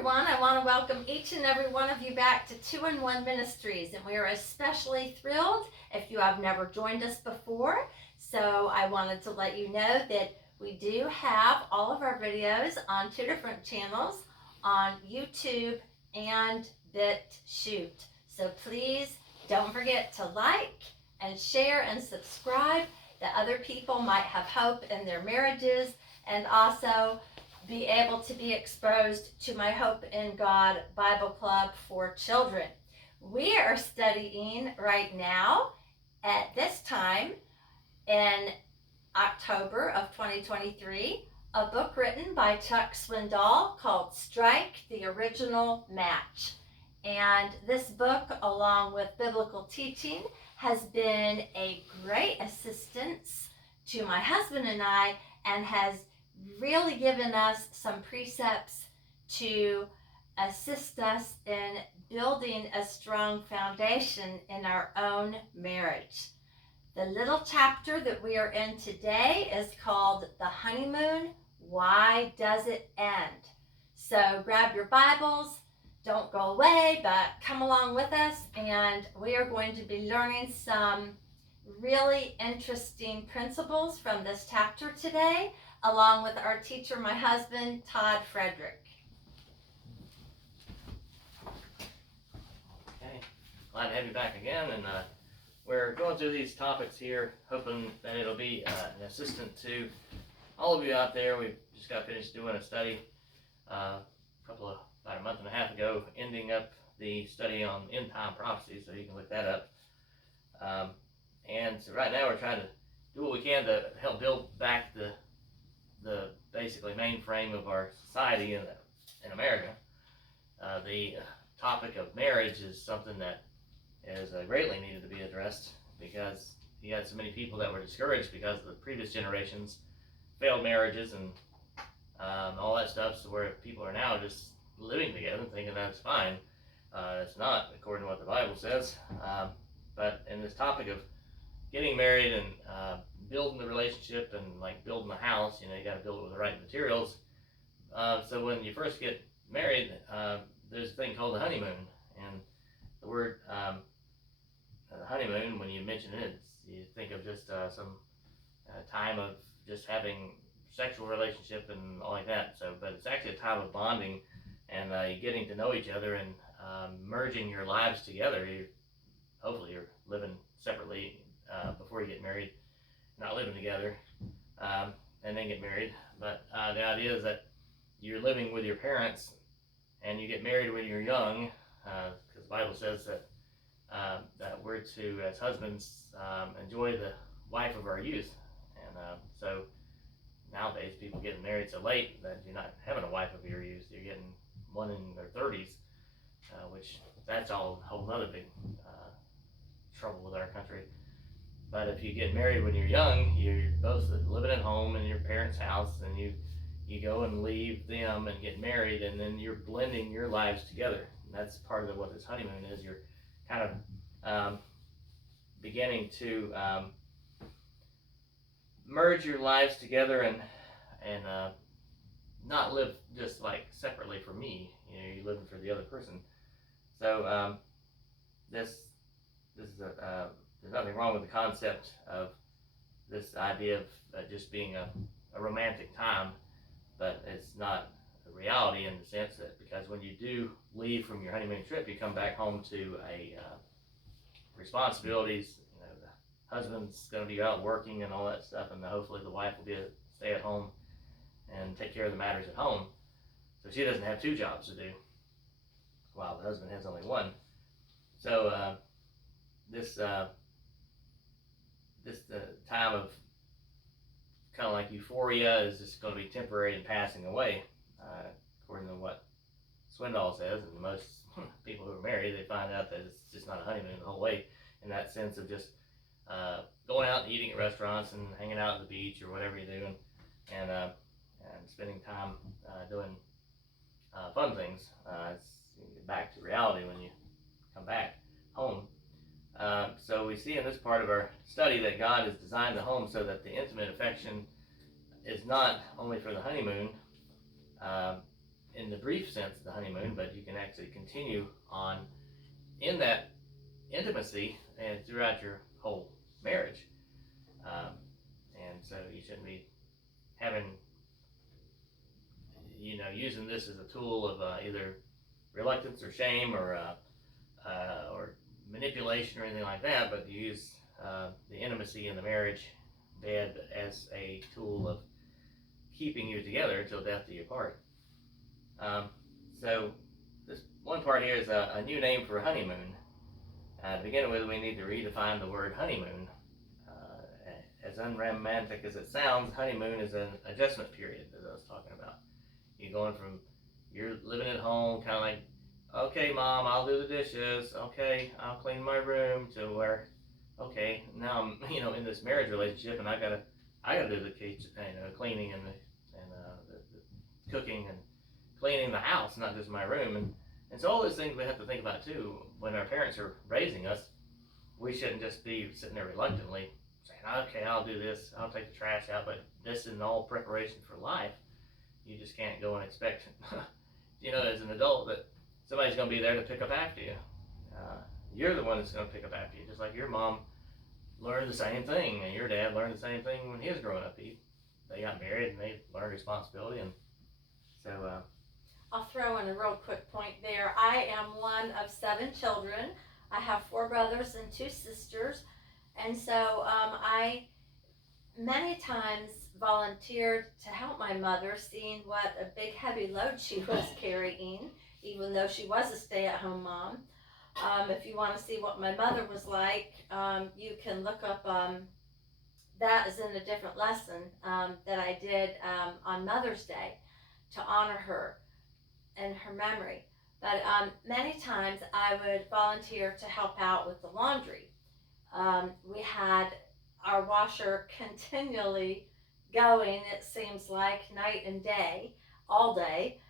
everyone. I want to welcome each and every one of you back to 2n1 Ministries, and we are especially thrilled if you have never joined us before. So I wanted to let you know that we do have all of our videos on two different channels, on YouTube and BitChute. So please don't forget to like and share and subscribe, that other people might have hope in their marriages and also be able to be exposed to my Hope in God Bible Club for children. We are studying right now at this time in October of 2023 a book written by Chuck Swindoll called Strike the Original Match. And this book, along with biblical teaching, has been a great assistance to my husband and I, and has really given us some precepts to assist us in building a strong foundation in our own marriage. The little chapter that we are in today is called The Honeymoon, Why Does It End? So grab your Bibles, don't go away, but come along with us, and we are going to be learning some really interesting principles from this chapter today, along with our teacher, my husband, Todd Frederick. Okay, glad to have you back again, and we're going through these topics here, hoping that it'll be an assistant to all of you out there. We just got finished doing a study about a month and a half ago, ending up the study on end time prophecy, so you can look that up. And so right now we're trying to do what we can to help build back the basically mainframe of our society in America. The topic of marriage is something that is greatly needed to be addressed, because you had so many people that were discouraged because the previous generations failed marriages and all that stuff, so where people are now just living together thinking that's fine. It's not, according to what the Bible says. But in this topic of getting married and building the relationship and like building a house, you got to build it with the right materials. So when you first get married, there's a thing called the honeymoon, and the word honeymoon, when you mention it, you think of just some time of just having sexual relationship and all like that. So, but it's actually a time of bonding and getting to know each other and merging your lives together. Hopefully you're living separately before you get married, not living together, and then get married. But the idea is that you're living with your parents and you get married when you're young, because the Bible says that that we're to, as husbands, enjoy the wife of our youth. And so nowadays people getting married so late that you're not having a wife of your youth, you're getting one in their 30s, which that's all a whole other big trouble with our country. But if you get married when you're young, you're both living at home in your parents' house, and you go and leave them and get married, and then you're blending your lives together. And that's part of what this honeymoon is. You're kind of beginning to merge your lives together and not live just like separately for me. You're living for the other person. So this is there's nothing wrong with the concept of this idea of just being a romantic time, but it's not a reality in the sense that, because when you do leave from your honeymoon trip, you come back home to a responsibilities. The husband's going to be out working and all that stuff, and hopefully the wife will be stay at home and take care of the matters at home, so she doesn't have two jobs to do while the husband has only one. So this time of kind of like euphoria is just going to be temporary and passing away, according to what Swindoll says. And most people who are married, they find out that it's just not a honeymoon the whole way, in that sense of just going out and eating at restaurants and hanging out at the beach or whatever you do, and spending time doing fun things. You get back to reality when you come back home. So we see in this part of our study that God has designed the home so that the intimate affection is not only for the honeymoon in the brief sense of the honeymoon, but you can actually continue on in that intimacy and throughout your whole marriage. And so you shouldn't be having, using this as a tool of either reluctance or shame or manipulation or anything like that, but you use the intimacy in the marriage bed as a tool of keeping you together until death do you part. So this one part here is a new name for honeymoon. To begin with, we need to redefine the word honeymoon. As unromantic as it sounds, honeymoon is an adjustment period, as I was talking about. You're going from, you're living at home, kind of like, okay, Mom, I'll do the dishes. Okay, I'll clean my room, to where, okay, now I'm, in this marriage relationship, and I gotta do the kitchen, cleaning and the cooking and cleaning the house, not just my room, and so all those things we have to think about too. When our parents are raising us, we shouldn't just be sitting there reluctantly saying, okay, I'll do this, I'll take the trash out, but this is all preparation for life. You just can't go and expect, as an adult, that somebody's going to be there to pick up after you. You're the one that's going to pick up after you, just like your mom learned the same thing, and your dad learned the same thing when he was growing up. They got married and they learned responsibility, and so. I'll throw in a real quick point there. I am one of 7 children. I have 4 brothers and 2 sisters, and so I many times volunteered to help my mother, seeing what a big heavy load she was carrying, even though she was a stay-at-home mom. If you want to see what my mother was like, you can look up, that is in a different lesson that I did on Mother's Day to honor her and her memory. But many times I would volunteer to help out with the laundry. We had our washer continually going, it seems like, night and day, all day,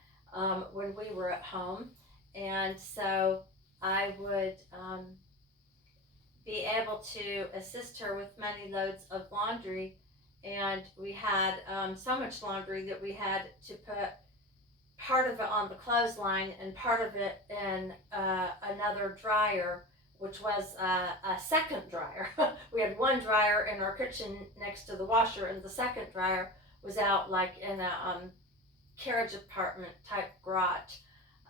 when we were at home. And so I would be able to assist her with many loads of laundry. And we had so much laundry that we had to put part of it on the clothesline and part of it in another dryer, which was a second dryer. We had one dryer in our kitchen next to the washer, and the second dryer was out like in a carriage apartment type garage.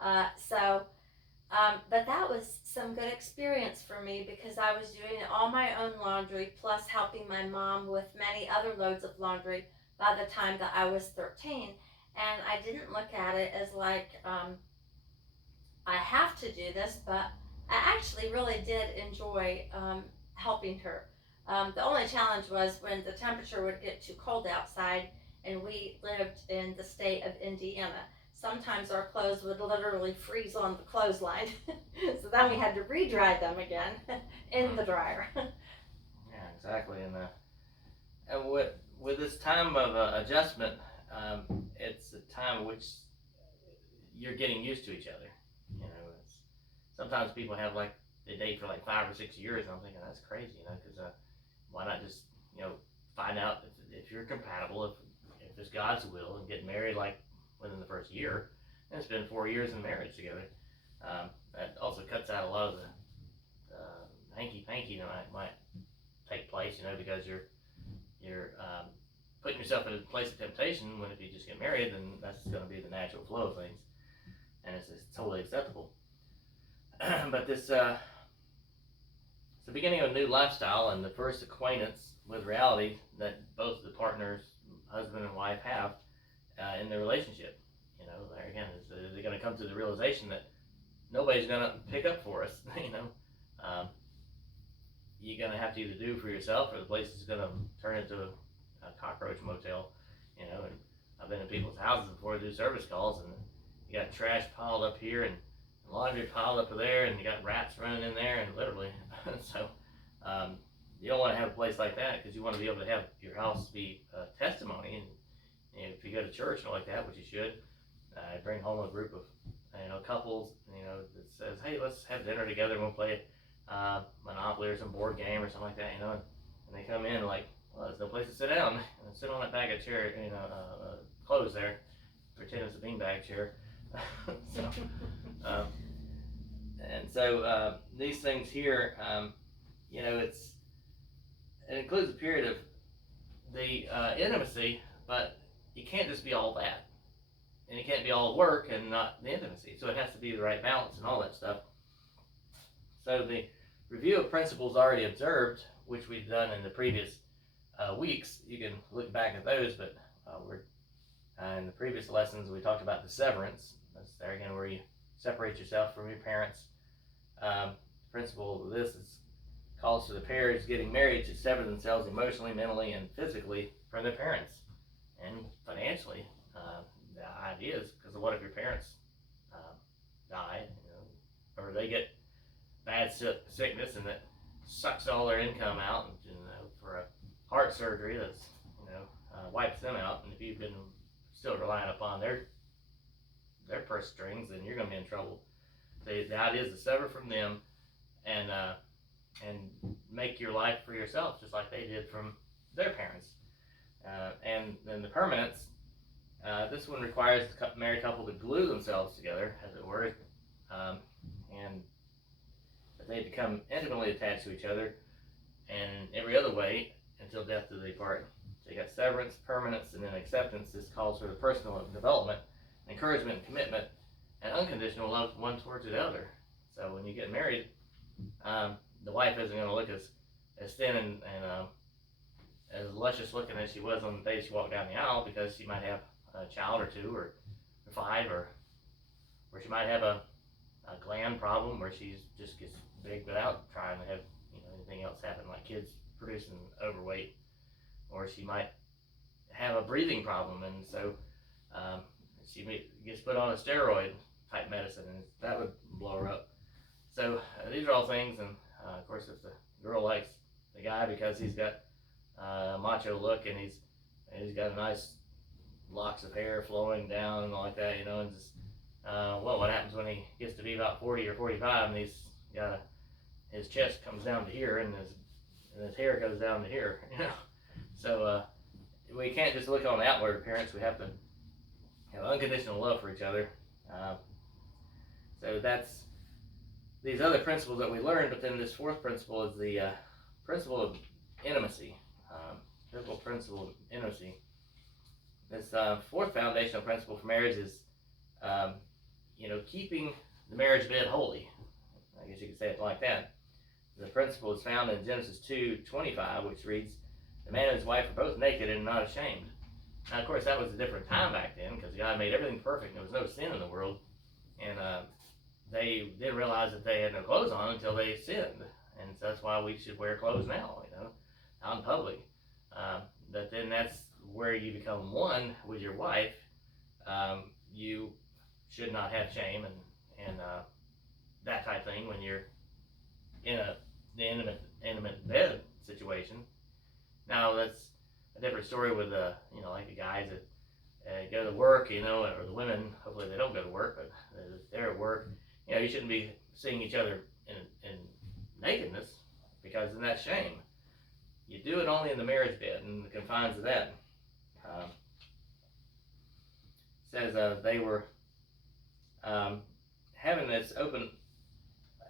But that was some good experience for me, because I was doing all my own laundry plus helping my mom with many other loads of laundry by the time that I was 13. And I didn't look at it as like I have to do this, but I actually really did enjoy helping her. The only challenge was when the temperature would get too cold outside, and we lived in the state of Indiana. Sometimes our clothes would literally freeze on the clothesline, so then we had to re-dry them again in the dryer. Yeah, exactly. And with this time of adjustment, it's a time in which you're getting used to each other. Sometimes people have they date for 5 or 6 years, and I'm thinking that's crazy, because why not just find out if you're compatible, if it's God's will, and get married within the first year, and spend 4 years in marriage together. That also cuts out a lot of the hanky-panky that might take place, because you're putting yourself in a place of temptation. When if you just get married, then that's going to be the natural flow of things, and it's totally acceptable. But this it's the beginning of a new lifestyle, and the first acquaintance with reality that both the partners, husband and wife, have in their relationship. There again, they're going to come to the realization that nobody's going to pick up for us. You're going to have to either do for yourself, or the place is going to turn into a cockroach motel. And I've been in people's houses before to do service calls, and you got trash piled up here and laundry piled up there, and you got rats running in there, and literally. So you don't want to have a place like that, because you want to be able to have your house be a testimony. And if you go to church and like that, which you should, bring home a group of couples, that says, hey, let's have dinner together, and we'll play Monopoly or some board game or something like that, and they come in well, there's no place to sit down, and sit on that bag of chair, clothes there, pretend it's a beanbag chair, so, um, these things here, it includes a period of the intimacy, but you can't just be all that, and it can't be all work and not the intimacy. So it has to be the right balance and all that stuff. So the review of principles already observed, which we've done in the previous weeks, you can look back at those, but we're in the previous lessons we talked about the severance. That's there again where you separate yourself from your parents. Principle of this calls for the pairs getting married to sever themselves emotionally, mentally, and physically from their parents, and financially. The idea is because what if your parents die, or they get bad sickness and it sucks all their income out, and, for a heart surgery that's wipes them out, and if you've been still relying upon their purse strings, then you're going to be in trouble. The idea is to sever from them and make your life for yourself, just like they did from their parents. And then the permanence, this one requires the married couple to glue themselves together, as it were, and that they become intimately attached to each other, and every other way until death do they part. So you got severance, permanence, and then acceptance. This calls for the personal development, encouragement, commitment, and unconditional love one towards the other. So when you get married, the wife isn't going to look as thin and as luscious looking as she was on the day she walked down the aisle, because she might have a child or two or five, or she might have a gland problem where she just gets big without trying to have anything else happen, like kids producing overweight, or she might have a breathing problem, and so she gets put on a steroid type medicine, and that would blow her up. So these are all things, and of course if the girl likes the guy because he's got a macho look, and he's got a nice locks of hair flowing down and all like that, and just what happens when he gets to be about 40 or 45 and his chest comes down to here, and his hair goes down to here, So we can't just look on the outward appearance. We have to have unconditional love for each other. So that's these other principles that we learned, but then this fourth principle is the principle of intimacy. Biblical principle of intimacy. This fourth foundational principle for marriage is, keeping the marriage bed holy. I guess you could say it like that. The principle is found in Genesis 2:25, which reads, "The man and his wife are both naked and not ashamed." Now, of course, that was a different time back then, because God made everything perfect. There was no sin in the world, and they didn't realize that they had no clothes on until they sinned, and so that's why we should wear clothes now, out in public. But then that's where you become one with your wife. You should not have shame and that type of thing when you're in the intimate bed situation. Now that's a different story with like the guys that go to work, or the women. Hopefully they don't go to work, but if they're at work, you shouldn't be seeing each other in nakedness, because then that's shame. You do it only in the marriage bed and the confines of that. Says they were having this open,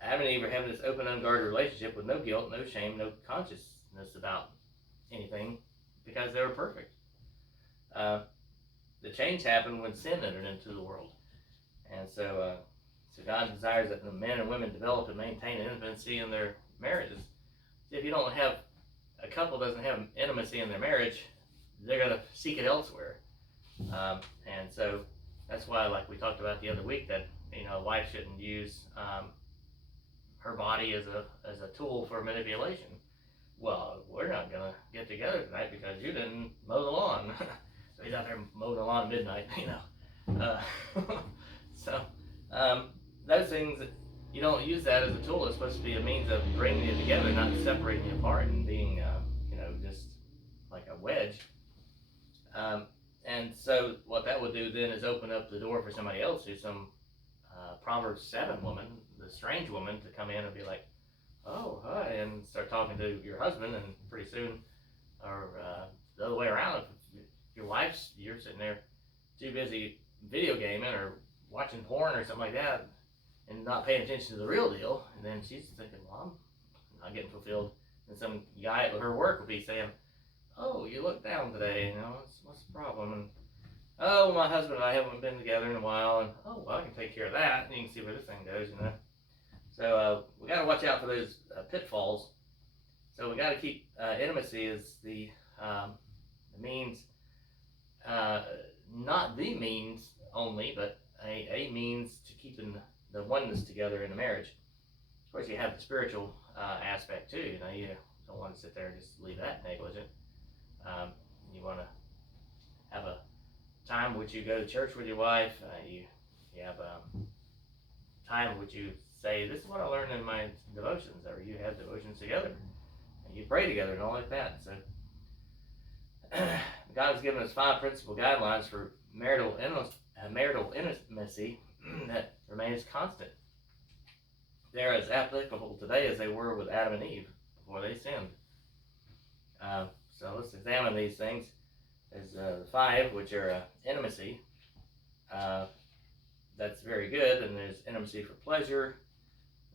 Adam and Eve were having this open, unguarded relationship with no guilt, no shame, no consciousness about anything, because they were perfect. The change happened when sin entered into the world, and so God desires that the men and women develop and maintain intimacy in their marriages. See, if you don't have a couple doesn't have intimacy in their marriage, they're going to seek it elsewhere, and so that's why, like we talked about the other week, that a wife shouldn't use her body as a tool for manipulation. Well, we're not going to get together tonight because you didn't mow the lawn. So he's out there mowing the lawn at midnight, So those things, you don't use that as a tool. It's supposed to be a means of bringing you together, not separating you apart and being, just like a wedge. And so what that would do then is open up the door for somebody else, who's some Proverbs 7 woman, the strange woman, to come in and be like, "Oh, hi," and start talking to your husband, and pretty soon, or the other way around, if your wife's, you're sitting there too busy video gaming or watching porn or something like that and not paying attention to the real deal. And then she's thinking, well, I'm not getting fulfilled. And some guy at her work will be saying, oh, you look down today, you know, what's the problem? And, oh, well, my husband and I haven't been together in a while, and, oh, well, I can take care of that, and you can see where this thing goes, you know. So we got to watch out for those pitfalls. So we got to keep intimacy as the means, not the means only, but a means to keeping the oneness together in a marriage. Of course, you have the spiritual aspect too. You know, you don't want to sit there and just leave that negligent. You want to have a time which you go to church with your wife. You have time which you say, this is what I learned in my devotions, or you have devotions together, and you pray together and all like that. So God has given us 5 principal guidelines for marital intimacy that remains constant. They're as applicable today as they were with Adam and Eve before they sinned. So let's examine these things. There's the 5, which are intimacy. That's very good. And there's intimacy for pleasure.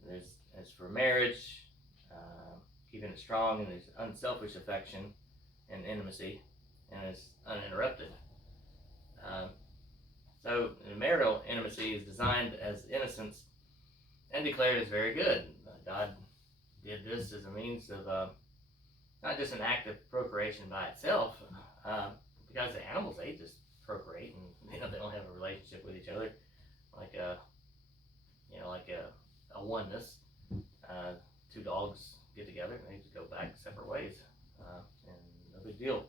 There's for marriage, keeping it strong. And there's unselfish affection and intimacy. And it's uninterrupted. So marital intimacy is designed as innocence and declared as very good. God did this as a means of not just an act of procreation by itself, because the animals, they just procreate, and you know, they don't have a relationship with each other like a oneness. 2 dogs get together and they just go back separate ways, and no big deal.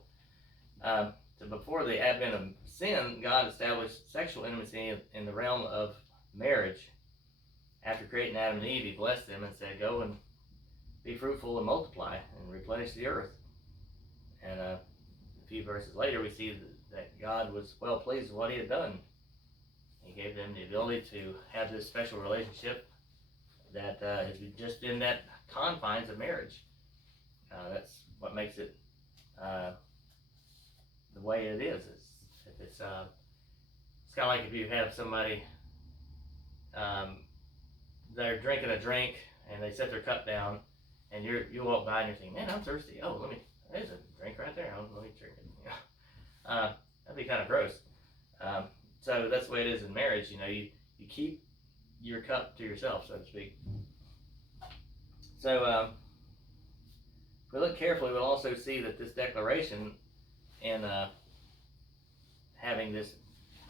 So before the advent of sin, God established sexual intimacy in the realm of marriage. After creating Adam and Eve, He blessed them and said, go and be fruitful and multiply and replenish the earth. And a few verses later, we see that God was well pleased with what He had done. He gave them the ability to have this special relationship that is just in that confines of marriage. That's what makes it the way it is. It's kind of like if you have somebody, they're drinking a drink and they set their cup down, and you walk by and you're thinking, man, I'm thirsty. Oh, there's a drink right there. Let me drink it. You know? That'd be kind of gross. So that's the way it is in marriage. You know, you keep your cup to yourself, so to speak. So if we look carefully, we'll also see that this declaration and having this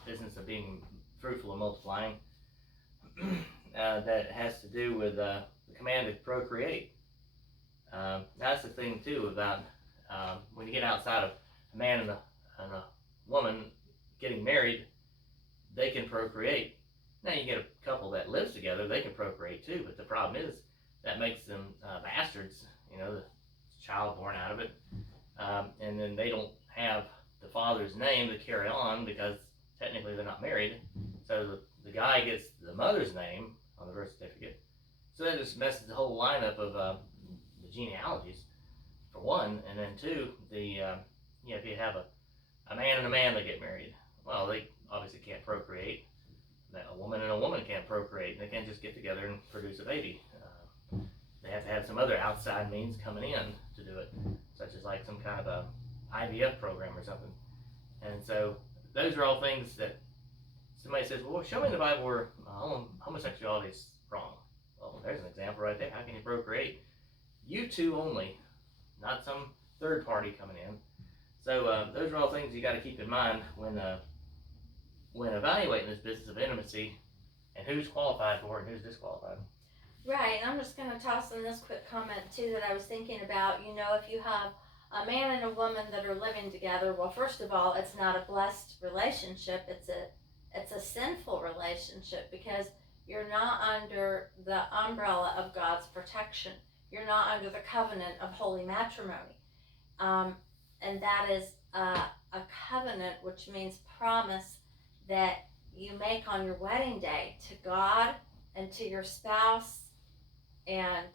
business of being fruitful and multiplying, that has to do with the command to procreate. That's the thing too about when you get outside of a man and a woman getting married, they can procreate. Now you get a couple that lives together, they can procreate too, but the problem is that makes them bastards, you know, the child born out of it, and then they don't have the father's name to carry on because technically they're not married. So the guy gets the mother's name on the birth certificate. So that just messes the whole lineup of the genealogies, for one, and then 2, if you have a man and a man that get married, well, they obviously can't procreate. A woman and a woman can't procreate. They can't just get together and produce a baby. They have to have some other outside means coming in to do it, such as like some kind of a IVF program or something. And so those are all things that somebody says, well, show me in the Bible where homosexuality is wrong. Well, there's an example right there. How can you procreate? You two only, not some third party coming in. So those are all things you got to keep in mind when evaluating this business of intimacy and who's qualified for it and who's disqualified. Right, and I'm just going to toss in this quick comment too that I was thinking about. You know, if you have a man and a woman that are living together, well, first of all, it's not a blessed relationship. It's a sinful relationship because you're not under the umbrella of God's protection. You're not under the covenant of holy matrimony. And that is a covenant, which means promise that you make on your wedding day to God and to your spouse and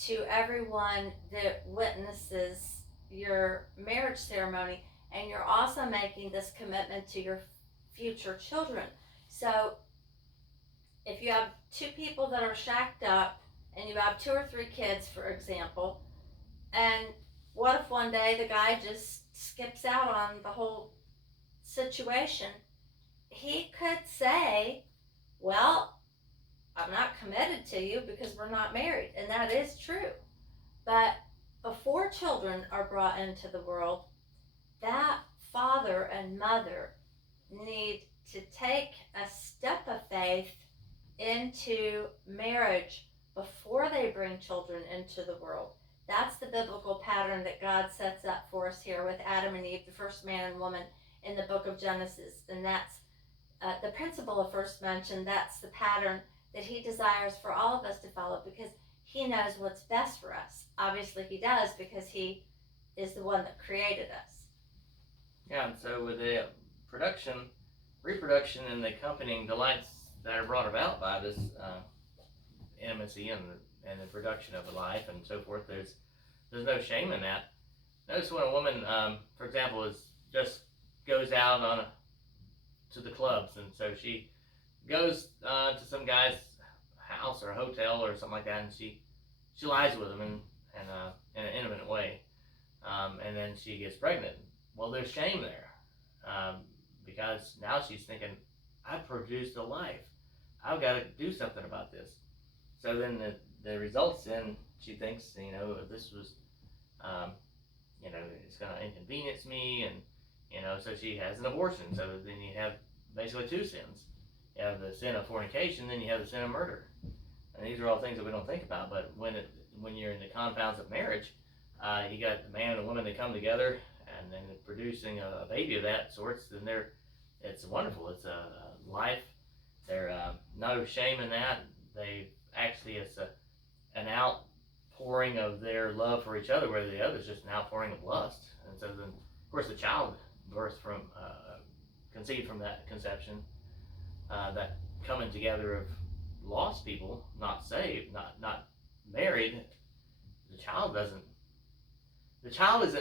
to everyone that witnesses your marriage ceremony. And you're also making this commitment to your future children. So if you have two people that are shacked up and you have two or three kids, for example, and what if one day the guy just skips out on the whole situation? He could say, well, I'm not committed to you because we're not married. And that is true. But before children are brought into the world, that father and mother need to take a step of faith into marriage before they bring children into the world. That's the biblical pattern that God sets up for us here with Adam and Eve, the first man and woman in the book of Genesis. And that's the principle of first mention. That's the pattern that he desires for all of us to follow, because he knows what's best for us. Obviously he does, because he is the one that created us. Yeah, and so with the reproduction, and the accompanying delights that are brought about by this intimacy and the production of a life and so forth, there's no shame in that. Notice when a woman, for example, just goes out to the clubs, and so she goes to some guy's house or a hotel or something like that, and she lies with him in an intimate way, and then she gets pregnant. Well, there's shame there, because now she's thinking, I produced a life. I've got to do something about this. So then the results in, she thinks, this was, it's going to inconvenience me, and so she has an abortion. So then you have basically two sins. You have the sin of fornication, then you have the sin of murder. And these are all things that we don't think about, but when you're in the confounds of marriage, you got the man and the woman that come together, and then producing a baby of that sorts, then it's wonderful. It's a life. There's no shame in that. It's an outpouring of their love for each other, where the other's just an outpouring of lust. And so then, of course, the child birth from conceived from that conception, that coming together of lost people, not saved, not married. The child isn't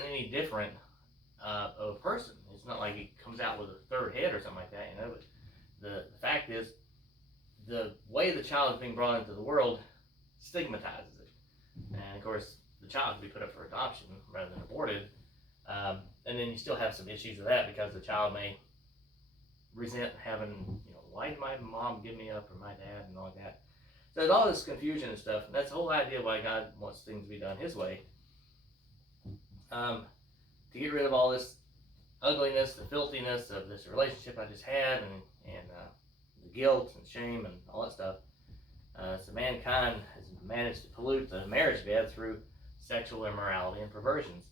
any different of a person. It's not like he comes out with a third head or something like that, But the fact is, the way the child is being brought into the world stigmatizes it. And of course, the child can be put up for adoption rather than aborted. And then you still have some issues with that, because the child may resent having, why did my mom give me up, or my dad, and all that. So there's all this confusion and stuff. And that's the whole idea why God wants things to be done His way. To get rid of all this ugliness, the filthiness of this relationship I just had, and the guilt and shame and all that stuff. So mankind has managed to pollute the marriage bed through sexual immorality and perversions.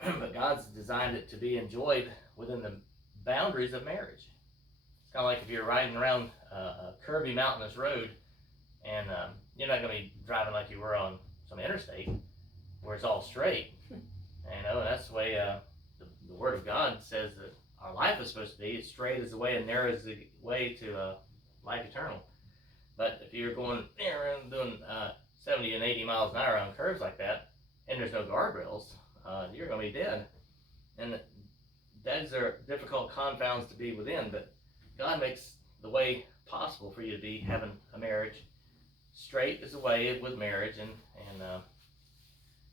But God's designed it to be enjoyed within the boundaries of marriage. It's kind of like if you're riding around a curvy mountainous road, and you're not going to be driving like you were on some interstate where it's all straight. And that's the way the Word of God says that our life is supposed to be. It's straight as the way and narrow as the way to life eternal. But if you're going around doing 70 and 80 miles an hour on curves like that, and there's no guardrails, you're going to be dead. And those are difficult confounds to be within, but God makes the way possible for you to be having a marriage. Straight is the way with marriage, and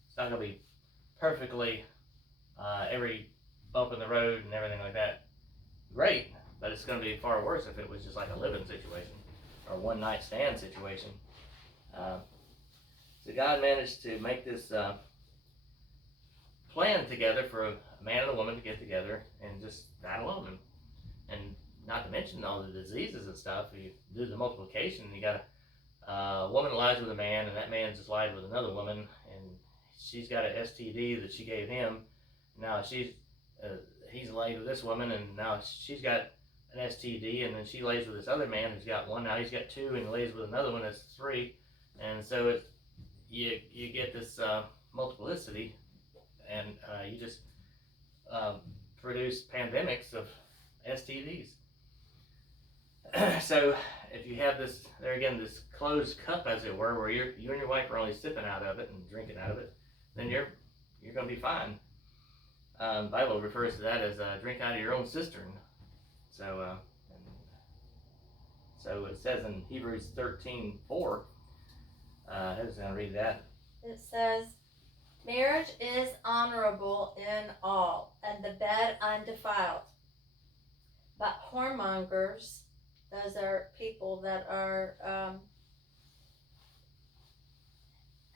it's not going to be perfectly every bump in the road and everything like that great, but it's going to be far worse if it was just like a living situation or a one night stand situation. So God managed to make this plan together for a man and a woman to get together and just die alone, and not to mention all the diseases and stuff. You do the multiplication, you got a woman lies with a man, and that man just lied with another woman, and she's got an STD that she gave him. Now he's laid with this woman, and now she's got an STD, and then she lays with this other man who's got one. Now he's got two, and he lays with another one that's three, and so you get this multiplicity, and you just produce pandemics of STDs. So if you have this, there again, this closed cup, as it were, where you and your wife are only sipping out of it and drinking out of it, then you're going to be fine. Bible refers to that as drink out of your own cistern. So So it says in Hebrews 13:4, who's going to read that? It says, marriage is honorable in all, and the bed undefiled. But whoremongers, those are people that are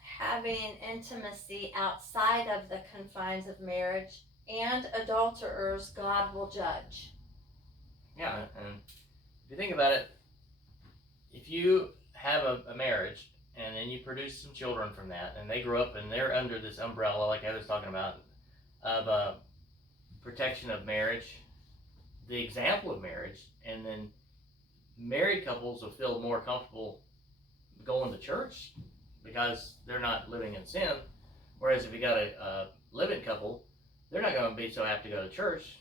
having intimacy outside of the confines of marriage, and adulterers, God will judge. Yeah, and if you think about it, if you have a marriage and then you produce some children from that, and they grow up and they're under this umbrella, like I was talking about, of protection of marriage, the example of marriage, and then married couples will feel more comfortable going to church because they're not living in sin. Whereas if you got a living couple, they're not going to be so apt to go to church.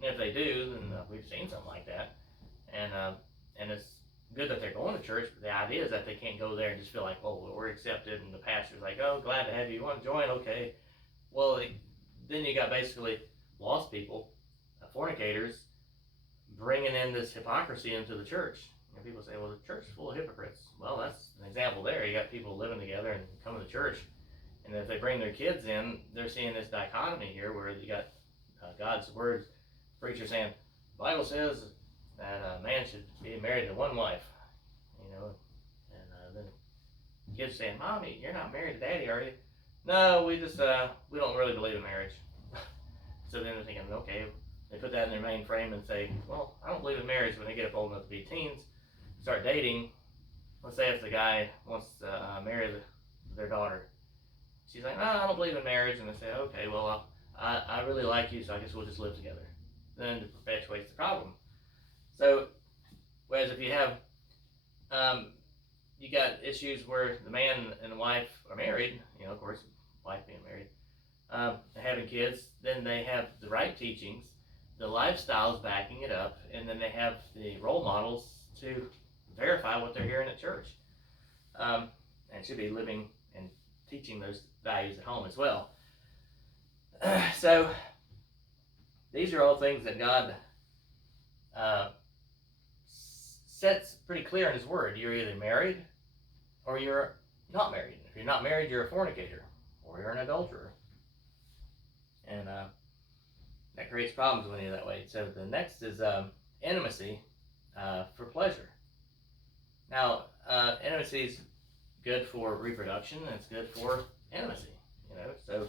And if they do, then we've seen something like that, and it's good that they're going to church. But the idea is that they can't go there and just feel like, well, we're accepted, and the pastor's like, oh, glad to have you. You want to join? Okay. Well, then you got basically lost people, fornicators, bringing in this hypocrisy into the church. And people say, well, the church is full of hypocrites. Well, that's an example there. You got people living together and coming to church, and if they bring their kids in, they're seeing this dichotomy here where you got God's words, preacher saying, the Bible says that a man should be married to one wife, and then kids saying, Mommy, you're not married to Daddy, are you? No, we don't really believe in marriage. So then they're thinking, okay, they put that in their main frame and say, well, I don't believe in marriage. When they get up old enough to be teens, start dating. Let's say if the guy wants to marry their daughter, she's like, no, I don't believe in marriage. And they say, okay, well, I really like you, so I guess we'll just live together. Then it perpetuates the problem. So, whereas if you have, you got issues where the man and the wife are married, of course, wife being married, having kids, then they have the right teachings, the lifestyles backing it up, and then they have the role models to verify what they're hearing at church, and should be living and teaching those values at home as well. So these are all things that God sets pretty clear in His Word. You're either married or you're not married. If you're not married, you're a fornicator or you're an adulterer. And that creates problems when you're that way. So the next is intimacy for pleasure. Now, intimacy is good for reproduction, and it's good for intimacy. So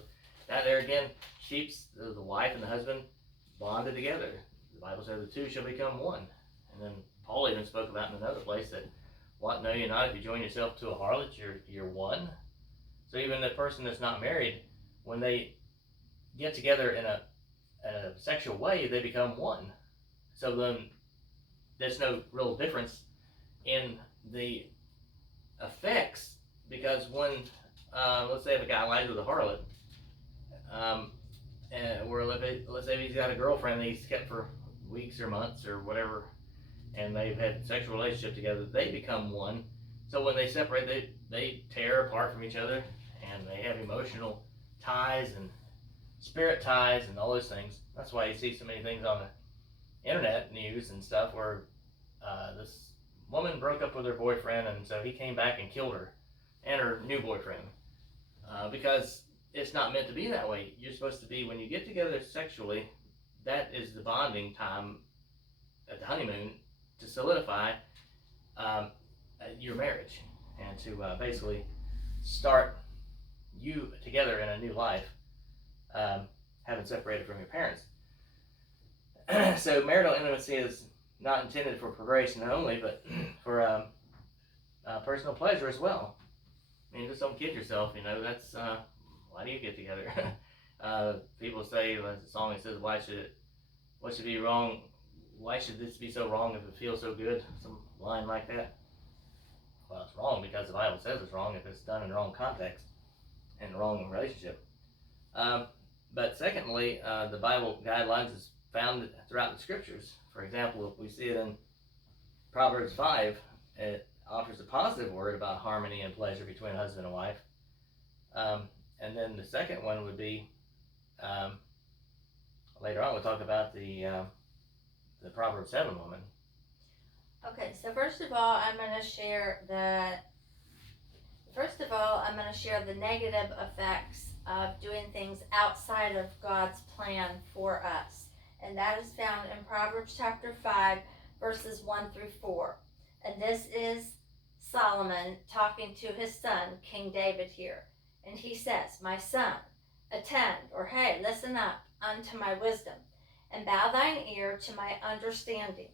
that there again keeps the wife and the husband bonded together. The Bible says the two shall become one. And then Paul even spoke about in another place that, what, know you not, if you join yourself to a harlot, you're one. So even the person that's not married, when they get together in a sexual way, they become one. So then there's no real difference in the effects, because when, let's say if a guy lies with a harlot, or let's say he's got a girlfriend that he's kept for weeks or months or whatever, and they've had sexual relationship together, they become one. So when they separate, they tear apart from each other, and they have emotional ties and spirit ties and all those things. That's why you see so many things on the internet news and stuff where this woman broke up with her boyfriend, and so he came back and killed her and her new boyfriend, because it's not meant to be that way. You're supposed to be, when you get together sexually, that is the bonding time at the honeymoon to solidify your marriage and to basically start you together in a new life, having separated from your parents. So marital intimacy is not intended for progression only, but for personal pleasure as well. I mean, just don't kid yourself. That's why do you get together? People say, like the song that says, what should be wrong? Why should this be so wrong if it feels so good? Some line like that. Well, it's wrong because the Bible says it's wrong if it's done in the wrong context and the wrong relationship. But secondly, the Bible guidelines is found throughout the scriptures. For example, if we see it in Proverbs 5, it offers a positive word about harmony and pleasure between a husband and wife. And then the second one would be, later on we'll talk about the Proverbs 7 woman. Okay, so first of all, I'm going to share the negative effects of doing things outside of God's plan for us. And that is found in Proverbs chapter 5, verses 1 through 4. And this is Solomon talking to his son, King David here. And he says, "My son, attend," or hey, listen up unto my wisdom, and bow thine ear to my understanding,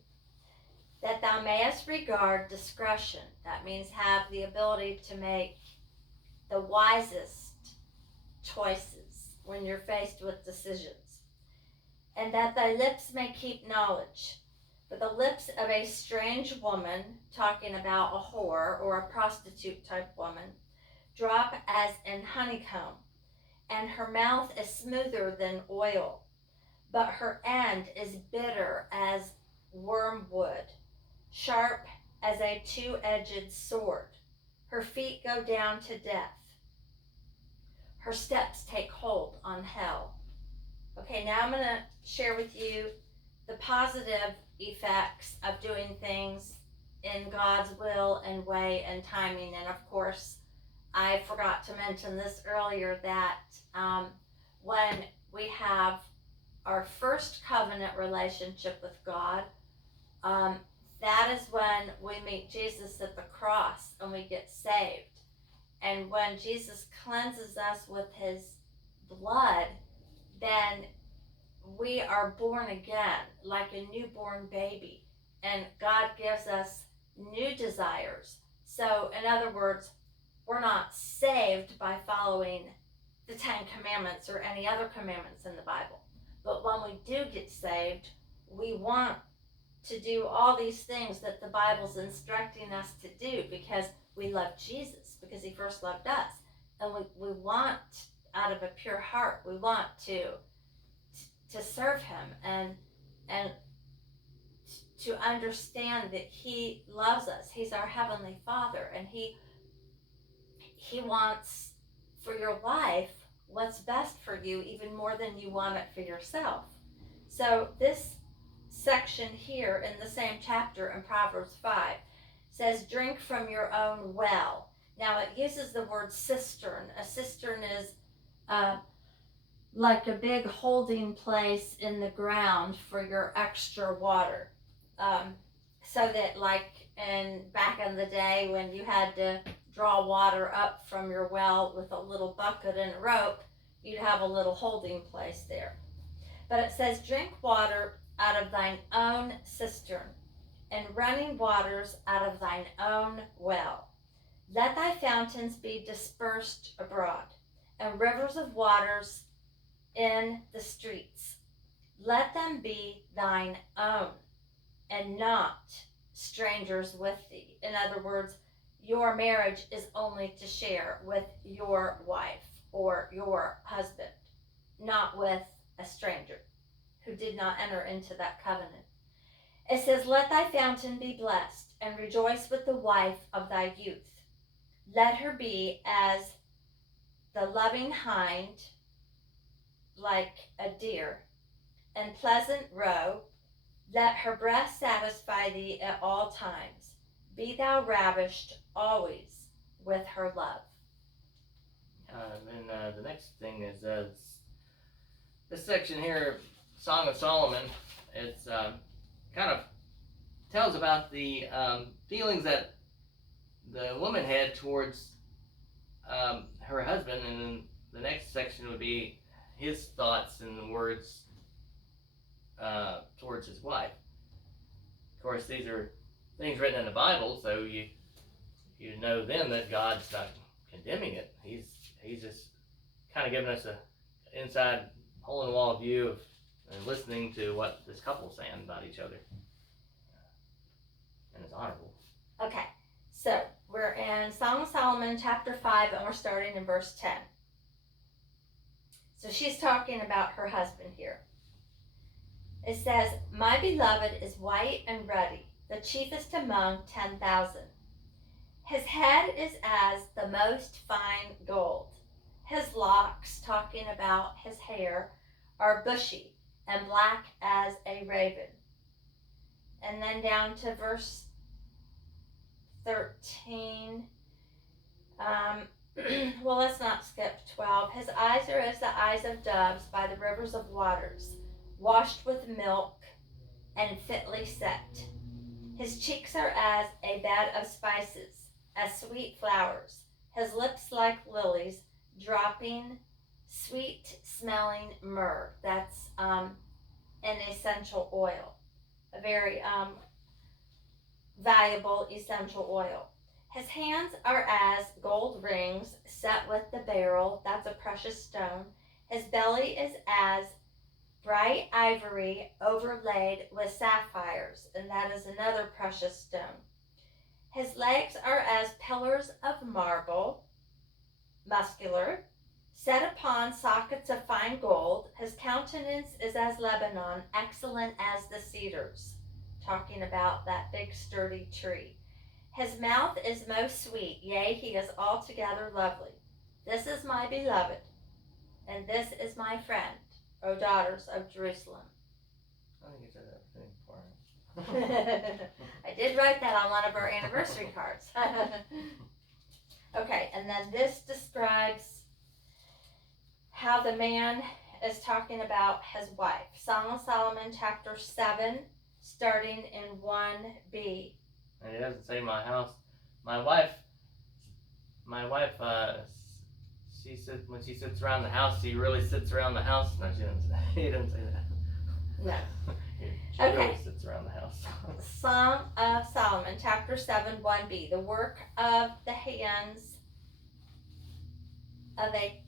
that thou mayest regard discretion. That means have the ability to make the wisest choices when you're faced with decisions, and that thy lips may keep knowledge. For the lips of a strange woman, talking about a whore or a prostitute type woman, drop as in honeycomb, and her mouth is smoother than oil, but her end is bitter as wormwood, sharp as a two-edged sword. Her feet go down to death. Her steps take hold on hell. Okay, now I'm going to share with you the positive effects of doing things in God's will and way and timing. And of course, I forgot to mention this earlier, that when we have our first covenant relationship with God, that is when we meet Jesus at the cross and we get saved. And when Jesus cleanses us with his blood, then we are born again like a newborn baby. And God gives us new desires. So, in other words, we're not saved by following the 10 Commandments or any other commandments in the Bible. But when we do get saved, we want to do all these things that the Bible's instructing us to do because we love Jesus, because he first loved us. And we want, out of a pure heart, we want to serve him and to understand that he loves us. He's our Heavenly Father, and he wants for your life what's best for you, even more than you want it for yourself. So this section here in the same chapter in Proverbs 5 says, "Drink from your own well." Now it uses the word cistern. A cistern is like a big holding place in the ground for your extra water. So that, like back in the day when you had to draw water up from your well with a little bucket and a rope, you'd have a little holding place there. But it says, "Drink water out of thine own cistern, and running waters out of thine own well. Let thy fountains be dispersed abroad, and rivers of waters in the streets. Let them be thine own, and not strangers with thee." In other words, your marriage is only to share with your wife or your husband, not with a stranger who did not enter into that covenant. It says, "Let thy fountain be blessed, and rejoice with the wife of thy youth. Let her be as the loving hind, like a deer, and pleasant roe. Let her breast satisfy thee at all times. Be thou ravished always with her love." The next thing is this section here, Song of Solomon. It's kind of tells about the feelings that the woman had towards her husband, and then the next section would be his thoughts and words towards his wife. Of course, these are things written in the Bible, so you know then that God's not condemning it. He's just kind of giving us a inside hole-in-the-wall view of and listening to what this couple's saying about each other. And it's honorable. Okay, so we're in Song of Solomon chapter 5, and we're starting in verse 10. So she's talking about her husband here. It says, "My beloved is white and ruddy, the chiefest among 10,000. His head is as the most fine gold. His locks," talking about his hair, "are bushy and black as a raven." And then down to verse 13. Well, let's not skip 12. His eyes are as the eyes of doves by the rivers of waters, washed with milk and fitly set. His cheeks are as a bed of spices, as sweet flowers. His lips like lilies, dropping sweet smelling myrrh. That's an essential oil, a very valuable essential oil. His hands are as gold rings set with the beryl. That's a precious stone. His belly is as bright ivory overlaid with sapphires, and that is another precious stone. His legs are as pillars of marble, muscular, set upon sockets of fine gold. His countenance is as Lebanon, excellent as the cedars, talking about that big sturdy tree. His mouth is most sweet, yea, he is altogether lovely. This is my beloved, and this is my friend, O daughters of Jerusalem. I think you said everything for I did write that on one of our anniversary cards. Okay, and then this describes how the man is talking about his wife. Song of Solomon, chapter 7, starting in 1b. And it doesn't say my house. My wife, she sits, when she sits around the house, she really sits around the house. No, she didn't say, he didn't say that. No. She Okay. really sits around the house. Song of Solomon, chapter 7, 1b. The work of the hands of a,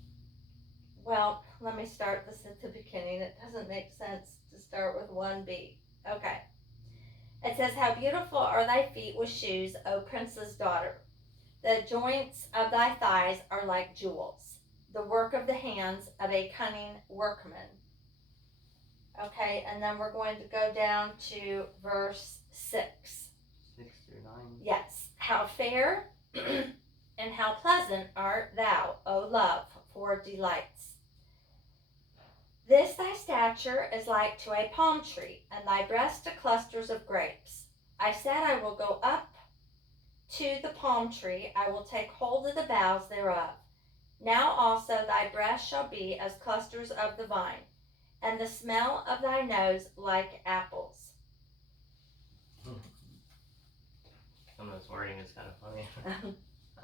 well, let me start this at the beginning. It doesn't make sense to start with 1b. Okay. It says, how beautiful are thy feet with shoes, O prince's daughter. The joints of thy thighs are like jewels, the work of the hands of a cunning workman. Okay, and then we're going to go down to verse 6. 6 through 9. Yes. How fair and how pleasant art thou, O love, for delights. This thy stature is like to a palm tree, and thy breast to clusters of grapes. I said, I will go up to the palm tree, I will take hold of the boughs thereof. Now also thy breast shall be as clusters of the vine, and the smell of thy nose like apples. Some of this wording is kind of funny.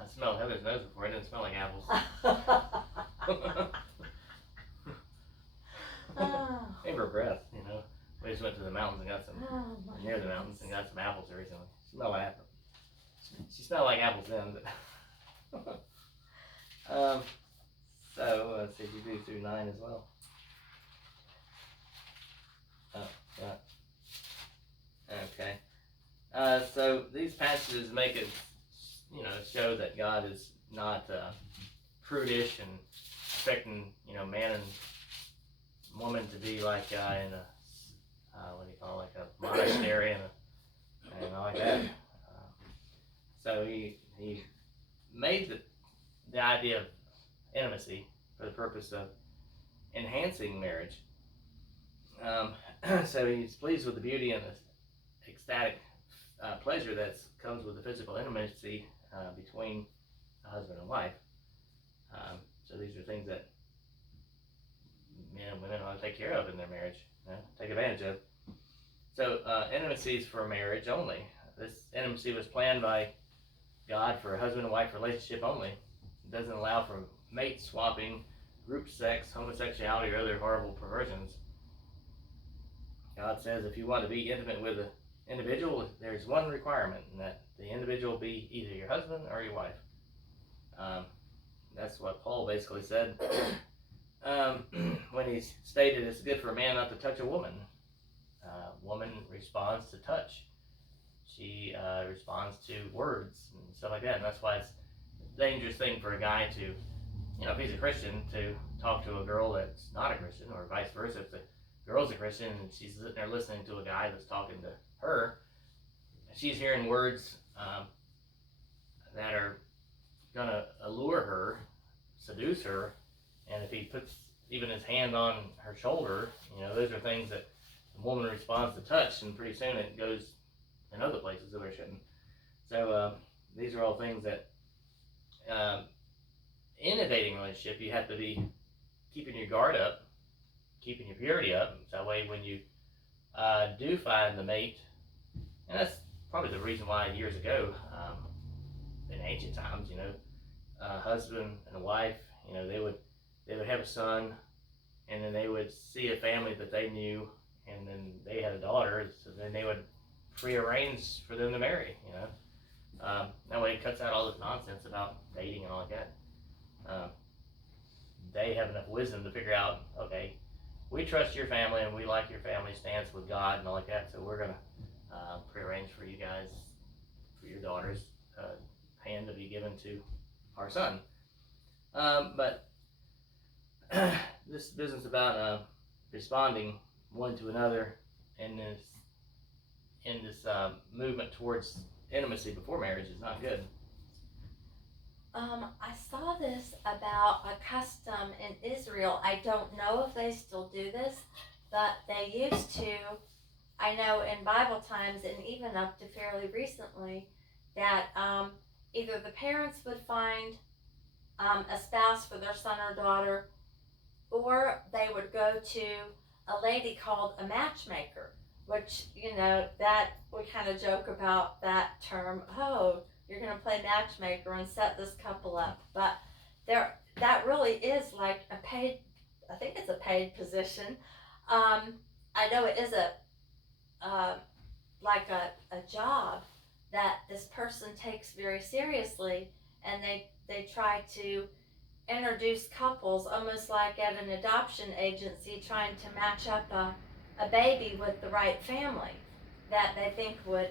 I smelled Heather's nose before. It didn't smell like apples. Maybe her breath, you know. We just went to the mountains and got some, near the mountains and got some apples recently. Smell like apples. She smelled like apples then, but. So, let's see if you do through 9 as well. Oh, yeah. Okay. So these passages make it, you know, show that God is not prudish and expecting, you know, man and woman to be like in a, what do you call it, like a monastery and all like that. So he made the idea of intimacy for the purpose of enhancing marriage. So he's pleased with the beauty and the ecstatic pleasure that comes with the physical intimacy between a husband and wife. So these are things that men and women want to take care of in their marriage, you know, take advantage of. So intimacy is for marriage only. This intimacy was planned by God for a husband and wife relationship only. It doesn't allow for mate swapping, group sex, homosexuality, or other horrible perversions. God says if you want to be intimate with an individual, there's one requirement, and that the individual be either your husband or your wife. That's what Paul basically said when he stated it's good for a man not to touch a woman. Woman responds to touch. She responds to words and stuff like that, and that's why it's a dangerous thing for a guy to, you know, if he's a Christian, to talk to a girl that's not a Christian, or vice versa. If the girl's a Christian and she's sitting there listening to a guy that's talking to her, she's hearing words that are gonna allure her, seduce her, and if he puts even his hand on her shoulder, you know, those are things that the woman responds to touch, and pretty soon it goes in other places that it shouldn't. So these are all things that in a dating relationship you have to be keeping your guard up, keeping your purity up. So that way when you do find the mate, and that's probably the reason why years ago, in ancient times, a husband and a wife, they would have a son, and then they would see a family that they knew, and then they had a daughter, so then they would prearrange for them to marry. That way it cuts out all this nonsense about dating and all like that. They have enough wisdom to figure out, okay, we trust your family and we like your family stance with God and all like that, so we're gonna prearrange for you guys, for your daughter's hand to be given to our son. But this business about responding one to another in this movement towards intimacy before marriage is not good. I saw this about a custom in Israel. I don't know if they still do this, but they used to. I know in Bible times and even up to fairly recently that either the parents would find a spouse for their son or daughter, or they would go to a lady called a matchmaker, which, that we kind of joke about that term. Oh, you're going to play matchmaker and set this couple up. But that really is like a paid, I think it's a paid position. I know it is like a job that this person takes very seriously, and they try to introduce couples almost like at an adoption agency, trying to match up a baby with the right family that they think would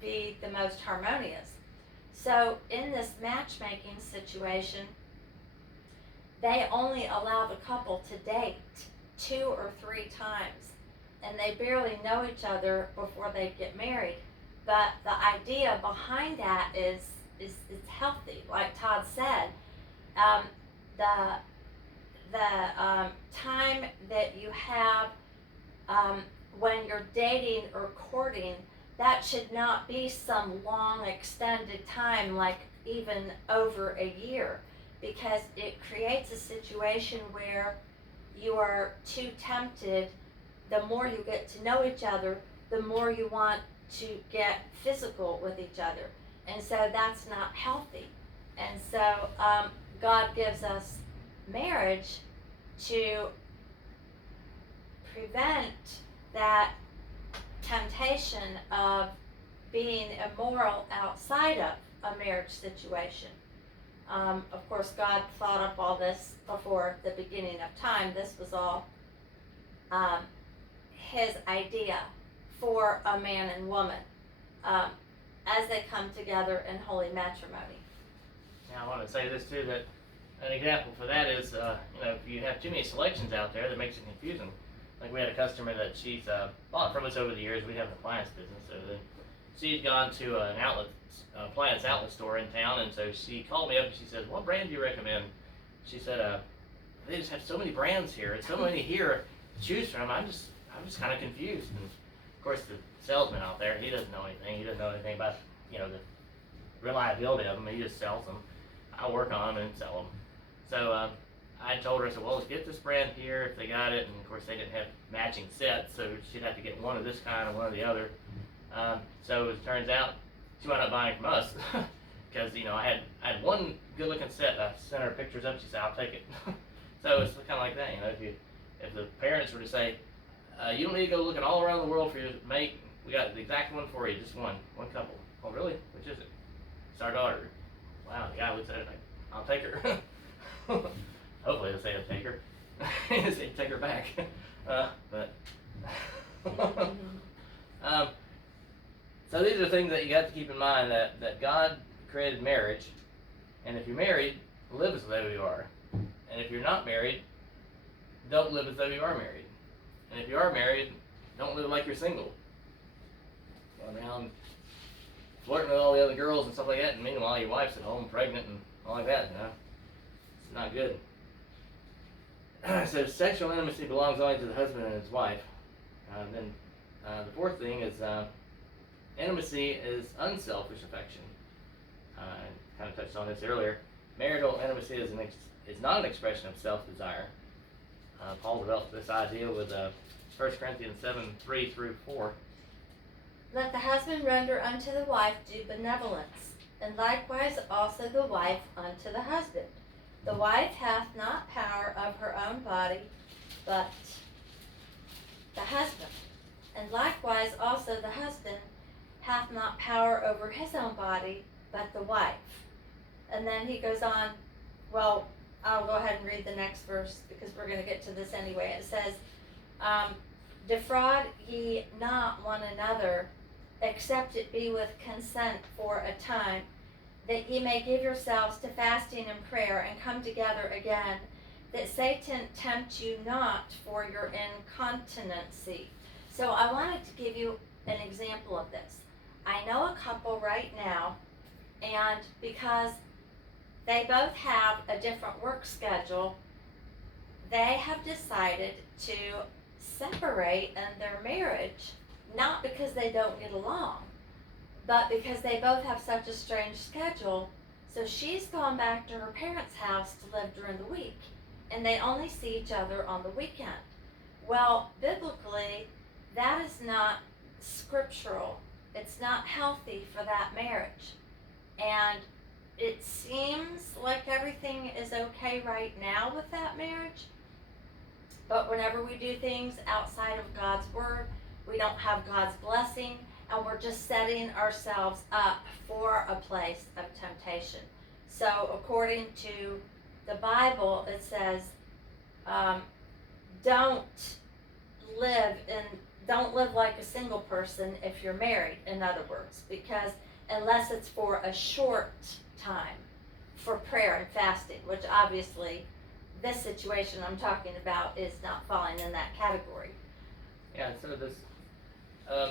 be the most harmonious. So in this matchmaking situation, they only allow the couple to date 2 or 3 times, and they barely know each other before they get married. But the idea behind that is healthy. Like Todd said, the time that you have when you're dating or courting, that should not be some long extended time, like even over a year, because it creates a situation where you are too tempted. The more you get to know each other, the more you want to get physical with each other, and so that's not healthy. And so God gives us marriage to prevent that temptation of being immoral outside of a marriage situation. Of course, God thought up all this before the beginning of time. This was all His idea for a man and woman as they come together in holy matrimony. Now I want to say this too, that an example for that is, if you have too many selections out there, that makes it confusing. Like we had a customer that she's bought from us over the years. We have an appliance business, so then she'd gone to an appliance outlet store in town, and so she called me up and she said, "What brand do you recommend?" She said, "They just have so many brands here, and so many here to choose from. I'm just kind of confused." And of course, the salesman out there, he doesn't know anything. He doesn't know anything about the reliability of them. He just sells them. I work on them and sell them. So I told her, I said, "Well, let's get this brand here if they got it." And of course, they didn't have matching sets, so she'd have to get one of this kind and one of the other. So it turns out she wound up buying from us because I had one good-looking set. I sent her pictures of. She said, "I'll take it." So it's kind of like that, if the parents were to say, "You don't need to go looking all around the world for your mate. We got the exact one for you, just one couple." "Oh, really? Which is it?" "It's our daughter." Wow, the guy looks at it like, "I'll take her." Hopefully they'll say I'll take her. They say take her back. So these are things that you got to keep in mind, that God created marriage, and if you're married, live as though you are. And if you're not married, don't live as though you are married. And if you are married, don't live like you're single. Go around flirting with all the other girls and stuff like that, and meanwhile your wife's at home pregnant and all like that, It's not good. So sexual intimacy belongs only to the husband and his wife. Then the fourth thing is intimacy is unselfish affection. kind of touched on this earlier. Marital intimacy is not an expression of self-desire. Paul developed this idea with 1 Corinthians 7:3-4. Let the husband render unto the wife due benevolence, and likewise also the wife unto the husband. The wife hath not power of her own body, but the husband. And likewise also the husband hath not power over his own body, but the wife. And then he goes on, well, I'll go ahead and read the next verse because we're going to get to this anyway. It says, defraud ye not one another, except it be with consent for a time, that ye may give yourselves to fasting and prayer, and come together again, that Satan tempt you not for your incontinency. So I wanted to give you an example of this. I know a couple right now, and because they both have a different work schedule, they have decided to separate in their marriage, not because they don't get along, but because they both have such a strange schedule. So she's gone back to her parents' house to live during the week, and they only see each other on the weekend. Well, biblically, that is not scriptural. It's not healthy for that marriage. And it seems like everything is okay right now with that marriage, but whenever we do things outside of God's word, we don't have God's blessing, and we're just setting ourselves up for a place of temptation. So according to the Bible, it says, don't live like a single person if you're married, in other words, because unless it's for a short time for prayer and fasting, which obviously this situation I'm talking about is not falling in that category. Yeah, so this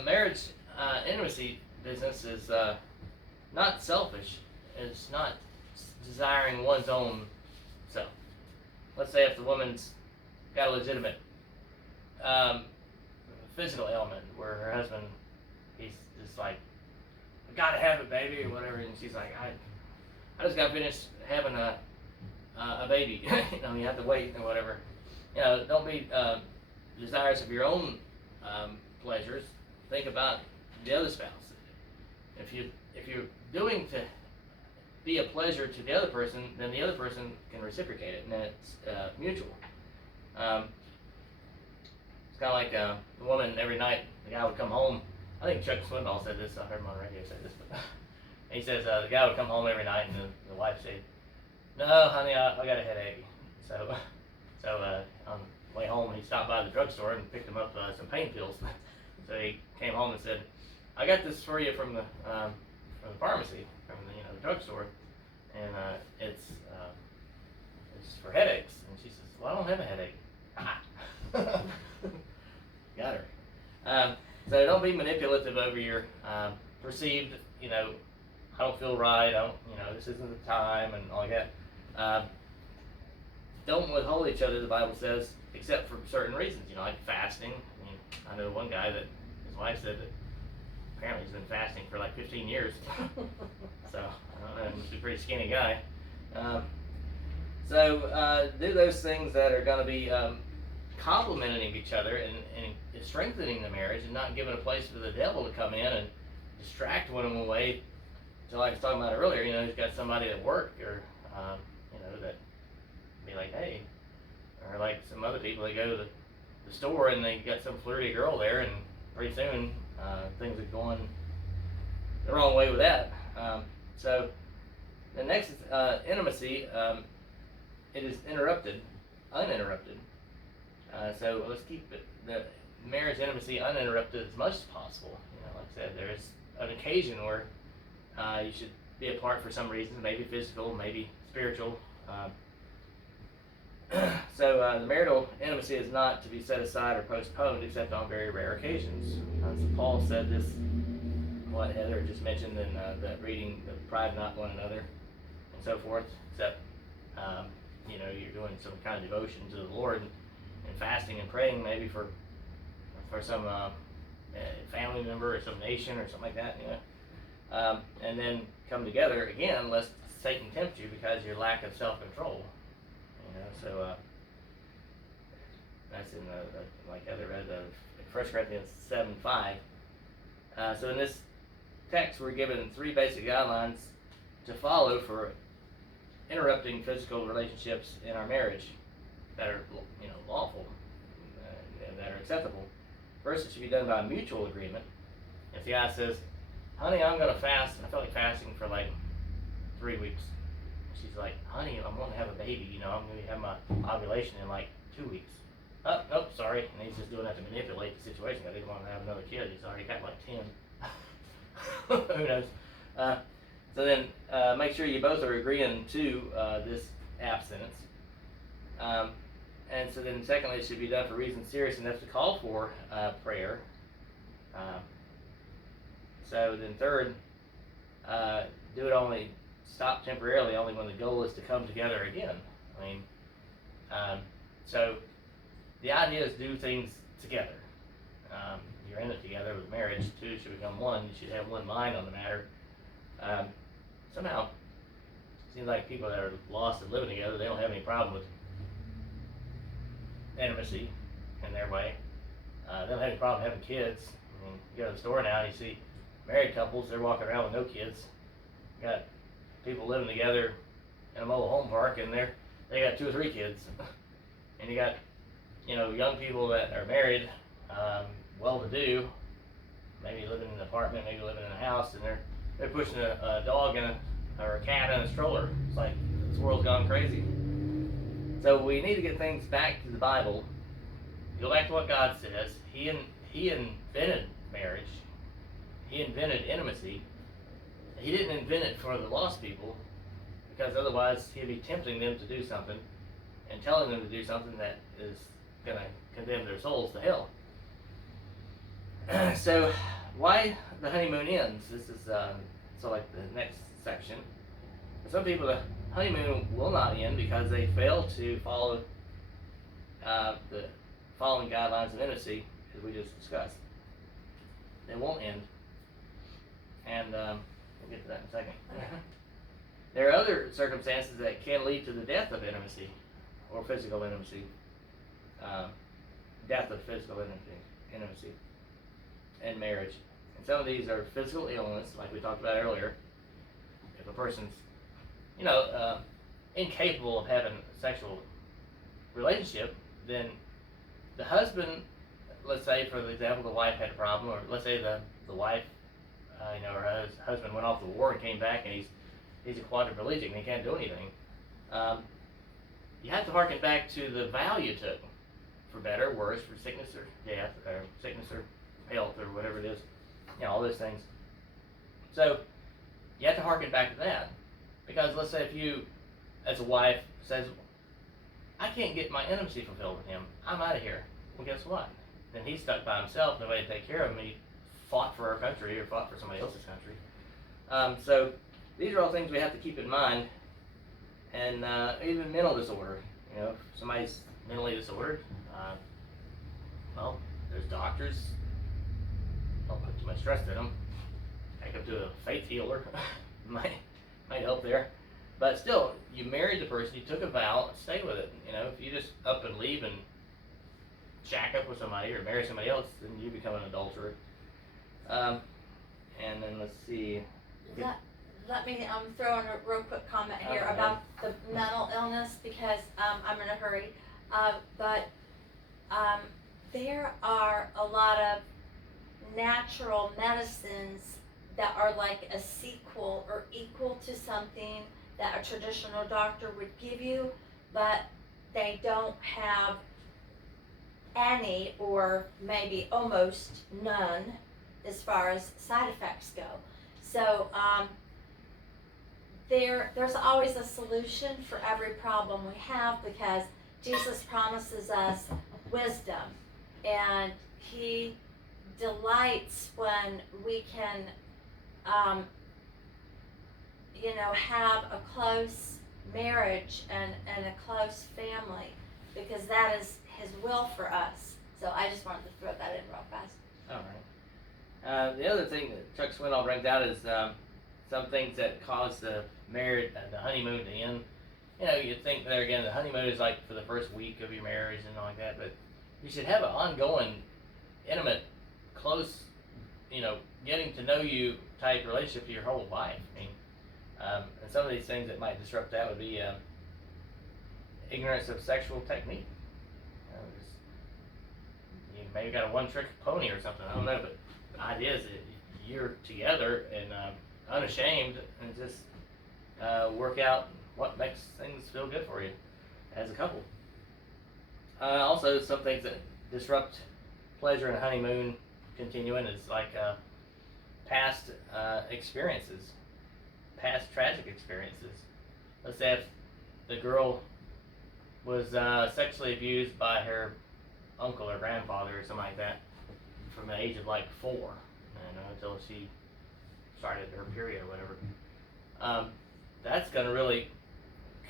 marriage intimacy business is not selfish. It's not desiring one's own self. Let's say if the woman's got a legitimate physical ailment where her husband, he's just like, I gotta have it, baby, or whatever, and she's like, I just got finished having a baby. You have to wait or whatever. Don't be desirous of your own pleasures. Think about the other spouse. If you're doing to be a pleasure to the other person, then the other person can reciprocate it, and it's mutual. It's kind of like the woman every night. The guy would come home. I think Chuck Swindoll said this. I heard him on the radio say this, but he says the guy would come home every night, and the wife said, "No, honey, I got a headache." So on the way home, he stopped by the drugstore and picked him up some pain pills. So he came home and said, "I got this for you from the pharmacy, from the drugstore, and it's for headaches." And she says, "Well, I don't have a headache." Got her. So don't be manipulative over your perceived, I don't feel right, this isn't the time, and all that. Don't withhold each other, the Bible says, except for certain reasons, like fasting. I know one guy that his wife said that apparently he's been fasting for like 15 years. So, I don't know, he must be a pretty skinny guy. So do those things that are going to be complementing each other and strengthening the marriage, and not giving a place for the devil to come in and distract one of them away. So like I was talking about earlier, he's got somebody at work, or that be like, hey, or like some other people, they go to the store and they got some flirty girl there, and pretty soon things are going the wrong way with that. So the next is intimacy. It is uninterrupted. So let's keep the marriage intimacy uninterrupted as much as possible. Like I said, there is an occasion where you should be apart for some reason, maybe physical, maybe spiritual. So the marital intimacy is not to be set aside or postponed except on very rare occasions. So Paul said this, what Heather just mentioned in that reading, the pride not one another, and so forth, except you're doing some kind of devotion to the Lord and fasting and praying maybe for some family member or some nation or something like that. and then come together again lest Satan tempt you because of your lack of self-control. So that's in like Heather read, 1 Corinthians 7:5. So in this text, we're given 3 basic guidelines to follow for interrupting physical relationships in our marriage that are, lawful, that are acceptable. First, it should be done by mutual agreement. If the guy says, "Honey, I'm going to fast. I feel like fasting for like 3 weeks." She's like, "Honey, I'm going to have a baby. I'm going to have my ovulation in like 2 weeks." Oh, nope, sorry. And he's just doing that to manipulate the situation. I didn't want to have another kid. He's already got like 10. Who knows? So then make sure you both are agreeing to this abstinence. And so then secondly, it should be done for reasons serious enough to call for prayer. So then third, do it only, stop temporarily only when the goal is to come together again. So the idea is do things together. You're in it together with marriage. Two should become one. You should have one mind on the matter. Somehow, it seems like people that are lost and living together, they don't have any problem with intimacy in their way. They don't have any problem having kids. You go to the store now and you see married couples, they're walking around with no kids. You got people living together in a mobile home park and they got 2 or 3 kids. And you got, young people that are married, well-to-do, maybe living in an apartment, maybe living in a house, and they're pushing a dog or a cat in a stroller. It's like this world's gone crazy. So we need to get things back to the Bible. Go back to what God says. He invented marriage. He invented intimacy. He didn't invent it for the lost people, because otherwise he'd be tempting them to do something and telling them to do something that is going to condemn their souls to hell. So why the honeymoon ends? This is like the next section. For some people, the honeymoon will not end because they fail to follow the following guidelines of intimacy, as we just discussed. They won't end, and we'll get to that in a second. There are other circumstances that can lead to the death of intimacy or physical intimacy. Death of physical intimacy in marriage. And some of these are physical illness, like we talked about earlier. If a person's, incapable of having a sexual relationship, then the husband, let's say for example the wife had a problem, or let's say the wife, her husband went off to war and came back and he's a quadriplegic and he can't do anything. You have to harken back to the vow you took, for better or worse, for sickness or death, or sickness or health, or whatever it is, all those things. So you have to harken back to that, because let's say if you, as a wife, says, "I can't get my intimacy fulfilled with him, I'm out of here." Well, guess what? Then he's stuck by himself, nobody to take care of him. He fought for our country or fought for somebody else's country. So these are all things we have to keep in mind. And even mental disorder. If somebody's mentally disordered, there's doctors. Don't put too much stress in them. Take them to a faith healer. might help there. But still, you married the person, you took a vow, stay with it. If you just up and leave and shack up with somebody or marry somebody else, then you become an adulterer. And then let's see. Let me throw in a real quick comment here about the mental illness, because I'm in a hurry. But there are a lot of natural medicines that are like a sequel or equal to something that a traditional doctor would give you, but they don't have any, or maybe almost none, as far as side effects go. So there's always a solution for every problem we have, because Jesus promises us wisdom, and he delights when we can have a close marriage and a close family, because that is his will for us. So I just wanted to throw that in real fast. All The other thing that Chuck Swindoll brings out is some things that cause the marriage, the honeymoon to end. You know, you'd think there again, the honeymoon is like for the first week of your marriage and all like that, but you should have an ongoing, intimate, close, you know, getting to know you type relationship to your whole life. I mean, and some of these things that might disrupt that would be ignorance of sexual technique. You know, just, you maybe got a one-trick pony or something. I don't know, but the idea is that you're together and unashamed and just work out what makes things feel good for you as a couple. Also, some things that disrupt pleasure and honeymoon continuing is like past experiences, past tragic experiences. Let's say if the girl was sexually abused by her uncle or grandfather or something like that from the age of like 4, you know, until she started her period or whatever. That's going to really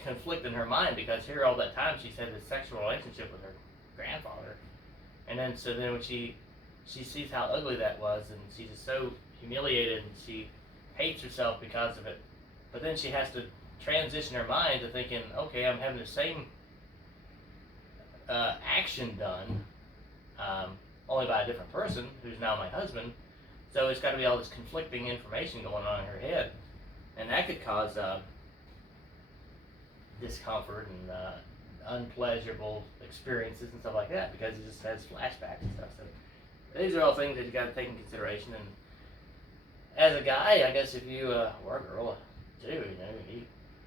conflict in her mind because here all that time she's had this sexual relationship with her grandfather, and then so then when she sees how ugly that was, and she's just so humiliated and she hates herself because of it. But then she has to transition her mind to thinking, okay, I'm having the same action done, only by a different person who's now my husband. So it's got to be all this conflicting information going on in her head, and that could cause discomfort and unpleasurable experiences and stuff like that because it just has flashbacks and stuff. So these are all things that you got to take in consideration. And as a guy, I guess if you or a girl too, you know,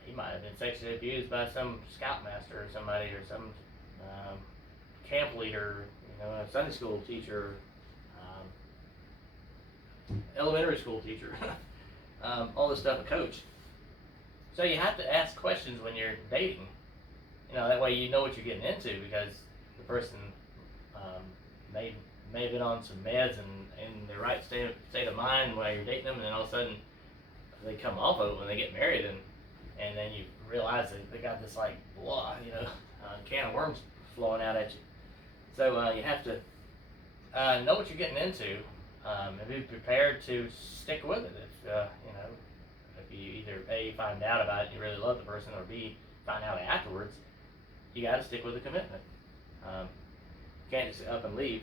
he might have been sexually abused by some scoutmaster or somebody or some camp leader, you know, a Sunday school teacher, elementary school teacher, all this stuff, a coach. So you have to ask questions when you're dating. You know, that way you know what you're getting into because the person may have been on some meds and in their right state of mind while you're dating them, and then all of a sudden they come off of it when they get married, and then you realize that they got this like blah, you know, can of worms flowing out at you. So you have to know what you're getting into and be prepared to stick with it. If you know, if you either A, find out about it and you really love the person, or B, find out afterwards, you got to stick with the commitment. You can't just up and leave.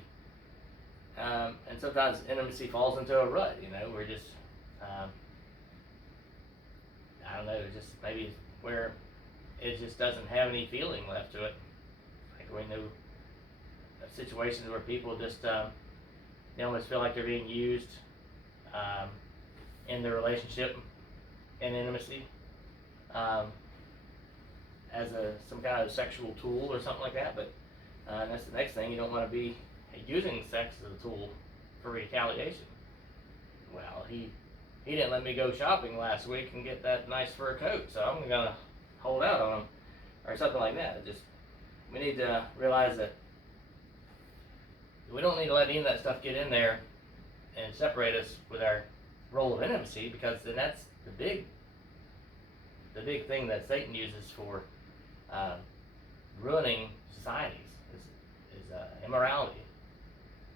And sometimes intimacy falls into a rut, you know, we're just, I don't know, just maybe where it just doesn't have any feeling left to it. Like we know situations where people just, they almost feel like they're being used in the relationship, in intimacy, as some kind of sexual tool or something like that. But that's the next thing. You don't want to be using sex as a tool for retaliation. Well, he didn't let me go shopping last week and get that nice fur coat, so I'm gonna hold out on him, or something like that. We need to realize that we don't need to let any of that stuff get in there and separate us with our role of intimacy, because then that's the big thing that Satan uses for ruining societies is immorality.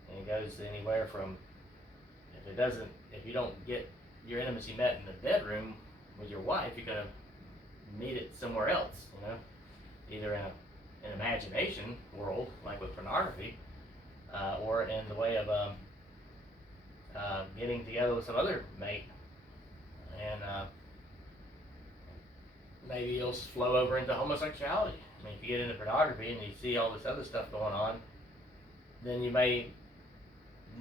And it goes anywhere from if you don't get your intimacy met in the bedroom with your wife, you're gonna meet it somewhere else, you know, either in an imagination world like with pornography, or in the way of getting together with some other mate, and maybe you'll flow over into homosexuality. I mean, if you get into pornography and you see all this other stuff going on, then you may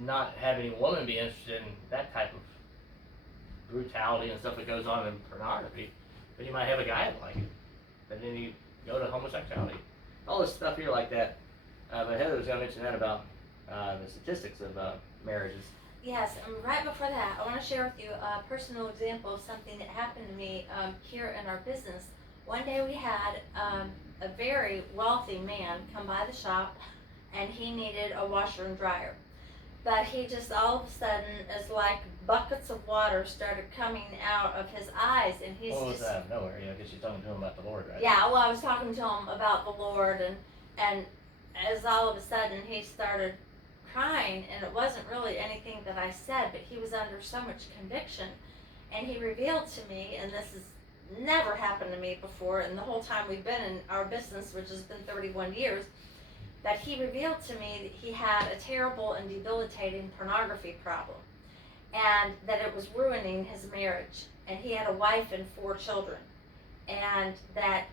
not have any woman be interested in that type of brutality and stuff that goes on in pornography, but you might have a guy that like it, and then you go to homosexuality. All this stuff here like that. But Heather was going to mention that about the statistics of marriages. Yes, and right before that, I want to share with you a personal example of something that happened to me here in our business. One day we had a very wealthy man come by the shop, and he needed a washer and dryer. But he just all of a sudden, is like buckets of water started coming out of his eyes, and he's What was just that out of nowhere? You know, because you're talking to him about the Lord, right? yeah. Well, I was talking to him about the Lord, and as all of a sudden he started crying, and it wasn't really anything that I said, but he was under so much conviction. And he revealed to me, and this has never happened to me before, and the whole time we've been in our business, which has been 31 years, that he revealed to me that he had a terrible and debilitating pornography problem, and that it was ruining his marriage. And he had a wife and 4 children, and that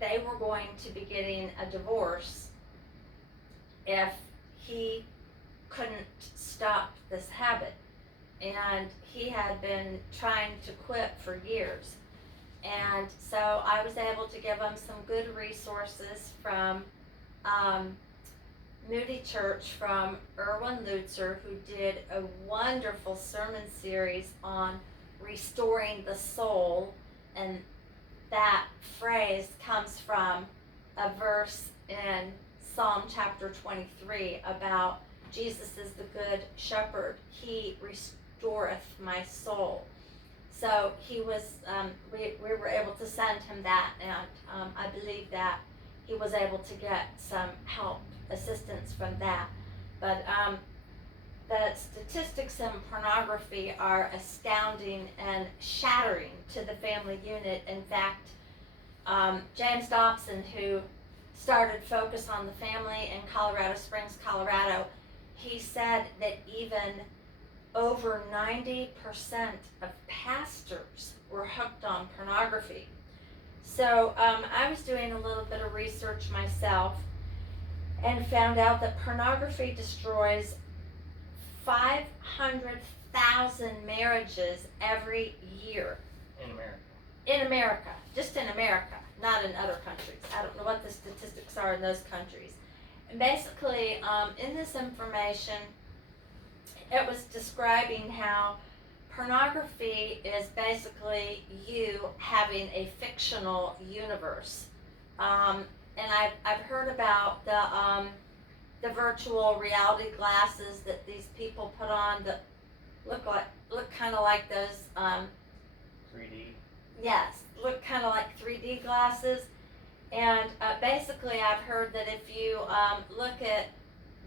they were going to be getting a divorce if he couldn't stop this habit. And he had been trying to quit for years. And so I was able to give him some good resources from Moody Church, from Erwin Lutzer, who did a wonderful sermon series on restoring the soul. And that phrase comes from a verse in Psalm chapter 23 about Jesus is the good shepherd. He restoreth my soul. So he was, we were able to send him that, and I believe that he was able to get some help, assistance from that. But the statistics in pornography are astounding and shattering to the family unit. In fact, James Dobson, who started Focus on the Family in Colorado Springs, Colorado, he said that even over 90% of pastors were hooked on pornography. So I was doing a little bit of research myself and found out that pornography destroys 500,000 marriages every year. In America. In America, just in America, not in other countries. I don't know what the statistics are in those countries. And basically, in this information, it was describing how pornography is basically you having a fictional universe. And I've heard about the virtual reality glasses that these people put on that look kind of like those 3D. Yes, look kind of like 3D glasses. And basically I've heard that if you look at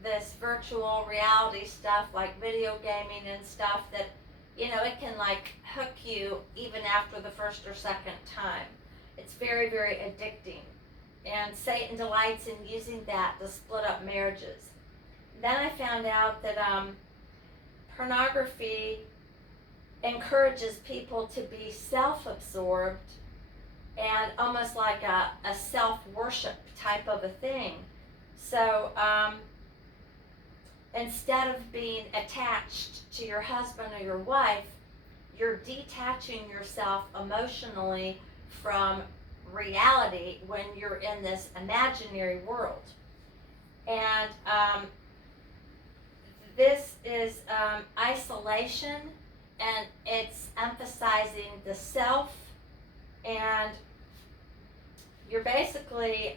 this virtual reality stuff like video gaming and stuff, that it can like hook you even after the first or second time. It's very, very addicting, and Satan delights in using that to split up marriages. Then I found out that pornography encourages people to be self-absorbed and almost like a self-worship type of a thing. So instead of being attached to your husband or your wife, you're detaching yourself emotionally from reality when you're in this imaginary world. And this is isolation, and it's emphasizing the self, and you're basically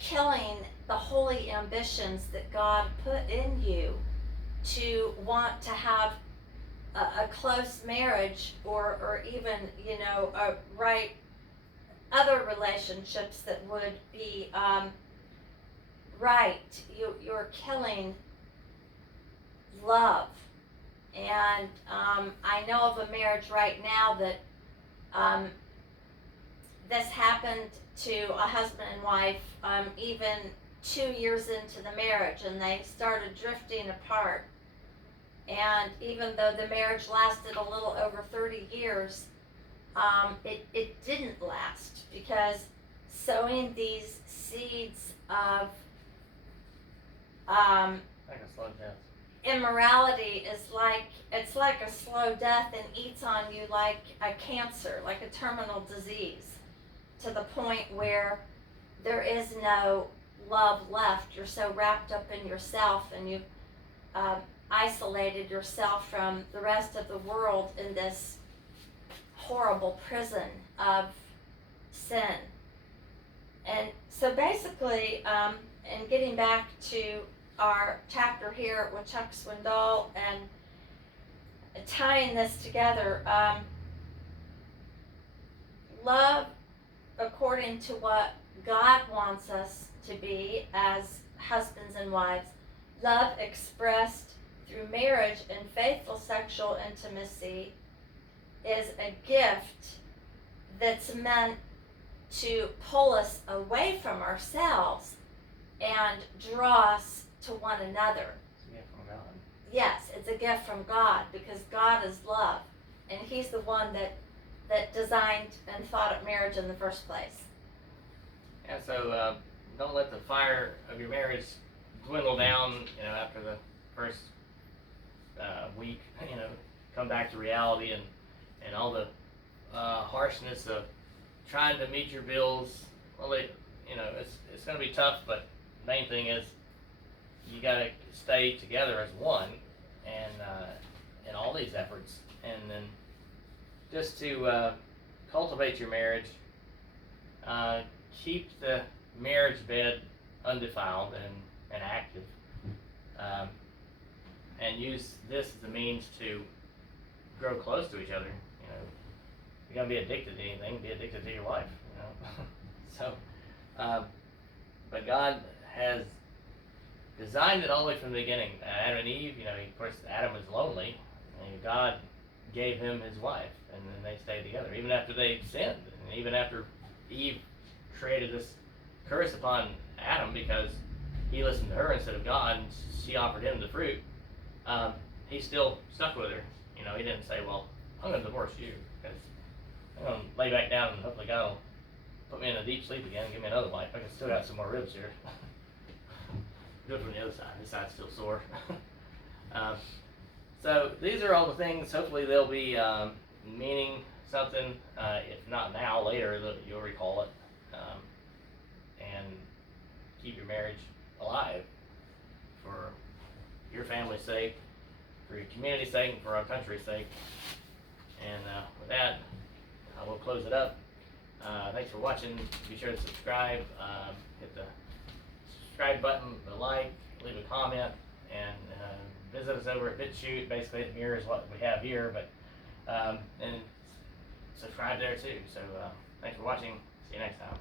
killing the holy ambitions that God put in you to want to have a close marriage, or even right other relationships that would be right. You're killing love. And I know of a marriage right now that this happened to a husband and wife even 2 years into the marriage, and they started drifting apart. And even though the marriage lasted a little over 30 years, it didn't last, because sowing these seeds of Like a slow death. immorality is it's like a slow death, and eats on you like a cancer, like a terminal disease, to the point where there is no love left. You're so wrapped up in yourself, and you've isolated yourself from the rest of the world in this horrible prison of sin. And so basically, and getting back to our chapter here with Chuck Swindoll and tying this together, love according to what God wants us to be as husbands and wives, Love expressed through marriage and faithful sexual intimacy is a gift that's meant to pull us away from ourselves and draw us to one another. Yeah, from God. Yes, it's a gift from God because God is love, and He's the one that designed and thought of marriage in the first place. Yeah, so don't let the fire of your marriage dwindle down, after the first week, come back to reality and all the harshness of trying to meet your bills. Well, it's going to be tough, but the main thing is you got to stay together as one, and in all these efforts, and then just to cultivate your marriage. Keep the marriage bed undefiled and active, and use this as a means to grow close to each other. You're gonna be addicted to anything, be addicted to your wife. So, but God has designed it all the way from the beginning. Adam and Eve, of course, Adam was lonely, and God gave him his wife, and then they stayed together, even after they sinned, and even after Eve created this curse upon Adam because he listened to her instead of God, and she offered him the fruit. He still stuck with her. He didn't say, "Well, I'm going to divorce you because I'm going to lay back down and hopefully God will put me in a deep sleep again and give me another wife. I can still got some more ribs here." Do it from the other side. This side's still sore. So these are all the things. Hopefully they'll be meaning something. If not now, later you'll recall it, and keep your marriage alive for your family's sake, for your community's sake, and for our country's sake. And with that, we'll close it up. Thanks for watching. Be sure to subscribe. Hit the subscribe button, the like, leave a comment, and visit us over at BitChute. Basically, it mirrors what we have here, but and subscribe there too. So thanks for watching. See you next time.